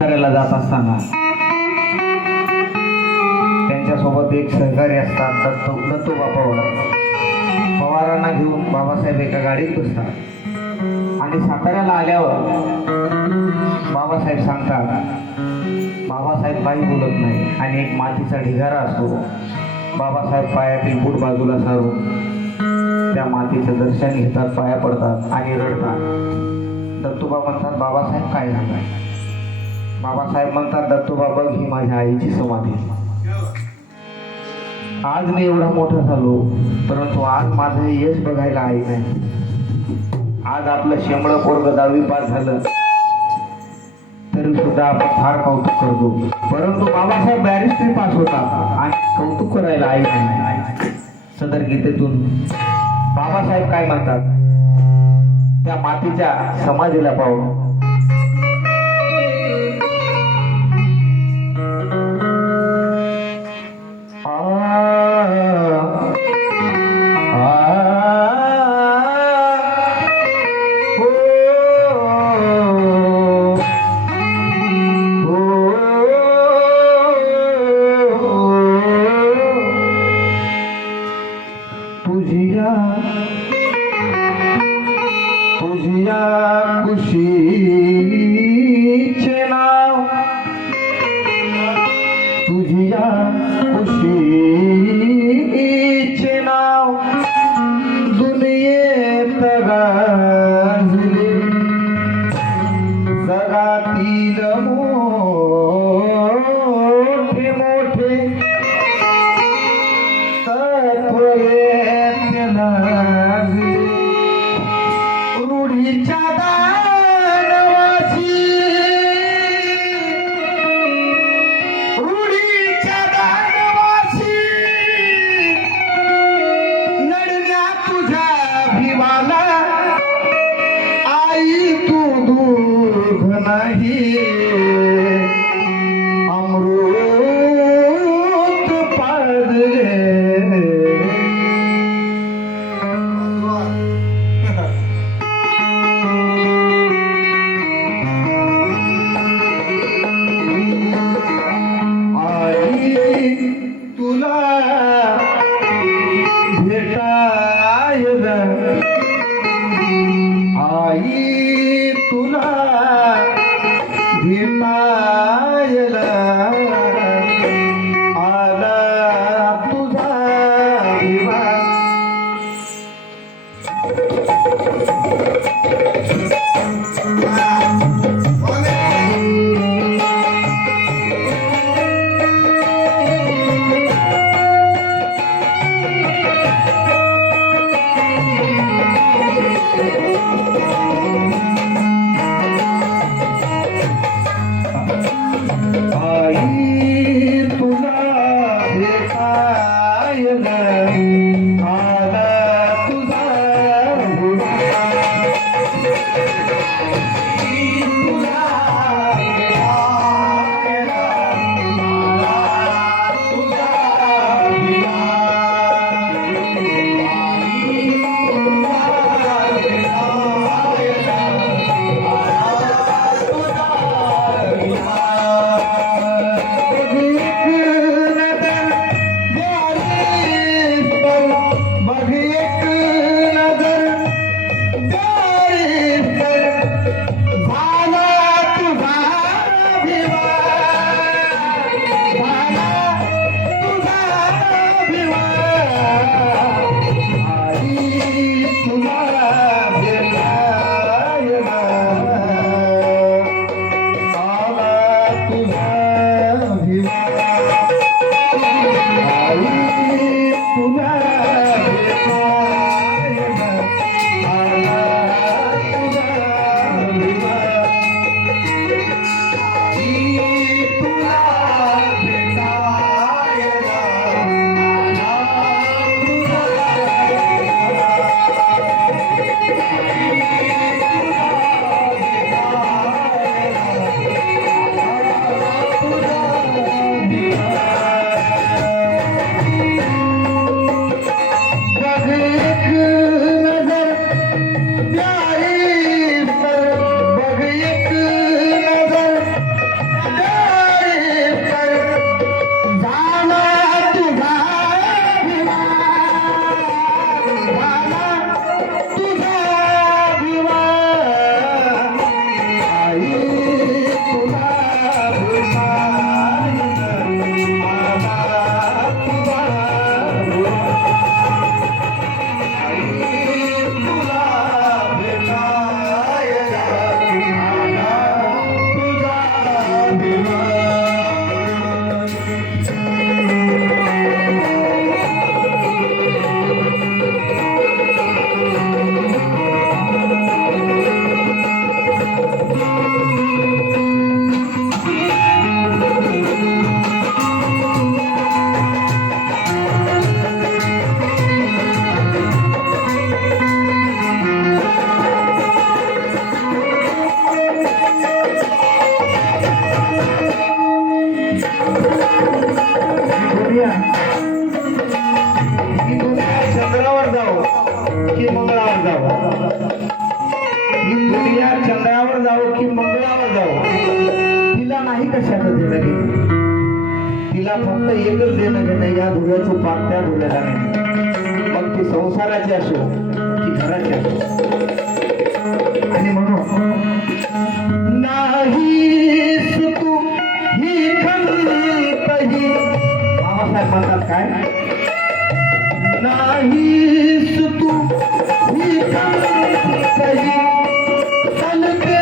करायला जात असताना त्यांच्यासोबत एक सहकारी असतात दत्तू बापावर. पवारांना घेऊन बाबासाहेब एका गाडीत बसतात आणि साताऱ्याला आल्यावर बाबासाहेब सांगतात. बाबासाहेब काही बोलत नाही आणि एक मातीचा ढिगारा असतो. बाबासाहेब पायातील बूट बाजूला सारून त्या मातीचं दर्शन घेतात, पाया पडतात आणि रडतात. दत्तूबा म्हणतात, बाबासाहेब काय झालं? बाबासाहेब म्हणतात, दत्तूबा बघ, ही माझ्या आईची समाधी. आज मी एवढा मोठा झालो, परंतु आज माझं यश बघायला आई नाही. आज आपलं शेंबडं पोरगं 10वी पास झालं तरी सुद्धा आपण फार कौतुक करतो, परंतु बाबासाहेब बॅरिस्ट्री पास होता आणि कौतुक करायला आई नाही. सदर गीतेतून बाबासाहेब काय म्हणतात, त्या मातीच्या समाधीला पाहून तुझिया खुशीचे नाव, तुझिया खुशीचे नाव दुनियेत गाजले. जगातील मोठे मोठे तत्व लागले. रूढीच्या दानवाची, रूढीच्या दानवाची लढण्या तुझ्या भिवाला. आई तू दूध नाही, अमृत पाजले. तुला भेटायला आई, तुला भेटायला आला तुझा विवाह. चंद्रावर जाऊ की मंगळावर जाऊ, ही दुनिया चंद्रावर जाऊ की मंगळावर जाऊ, तिला नाही कशाचं देणं घेणं. तिला फक्त एकच देणं घेणं, या धुळ्याचं पाक त्या धुळ्याला नाही. मग ती संसाराची असो की घराची असो. आणि म्हणून नाहीस तू ही खंतही, बाबासाहेब म्हणतात काय, नाहीस तू ही खंतही चलते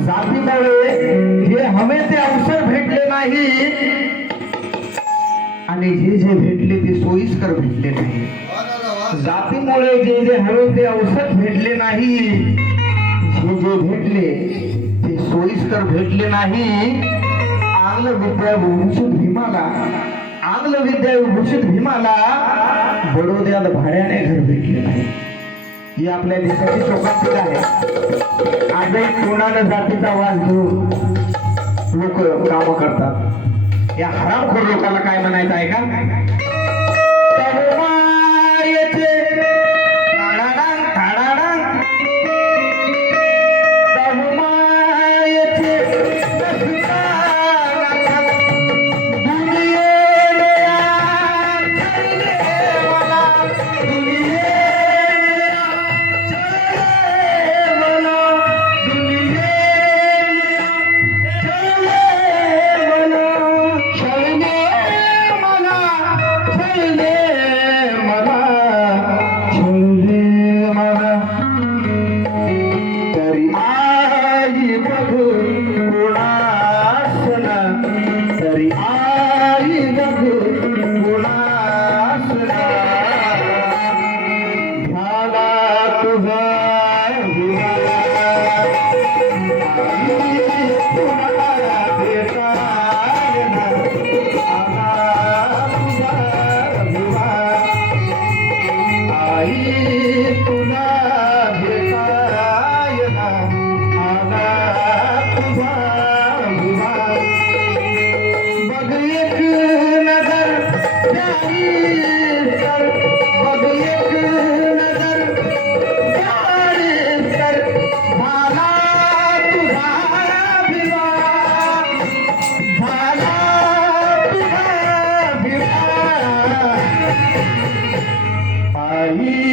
जातीमुळे जे हवे ते अवसर भेटले नाही आणि जे जे भेटले ते सोयीस्कर भेटले नाही. जातीमुळे जे जे हवे ते औषध भेटले नाही. जे जे भेटले ते सोयीस्कर भेटले नाही. आंग्ल विद्या विभूषित भीमाला बडोद्यात भाड्याने घर भेटले नाही. ही आपल्या देशाची शोकांतिका आहे. आजही कोणाला जातीचा वाद घेऊन लोक काम करतात. या हरामखोर लोकांना काय म्हणायचं आहे का? तरुमायेचे ताडाडांग ताडाडांग, तरुमायेचे नसताना दुनियेने छळले मला, दुनियेने छळले मला, दुनियेने छळले मला, छळले मला, छळले मला, तरी आई बघ कोणास ना, तरी आई बघ कोणास ना, झाला तुझा विवाह, आई तुला भेटाय ना, आला तुझा विवाह, आई तुला भेटाय ना, आला तुझा विवाह. बघ एक नजर प्यारी कर, बघ एक नजर प्यारी कर, झाला तुझा विवाह, झाला तुझा विवाह. आई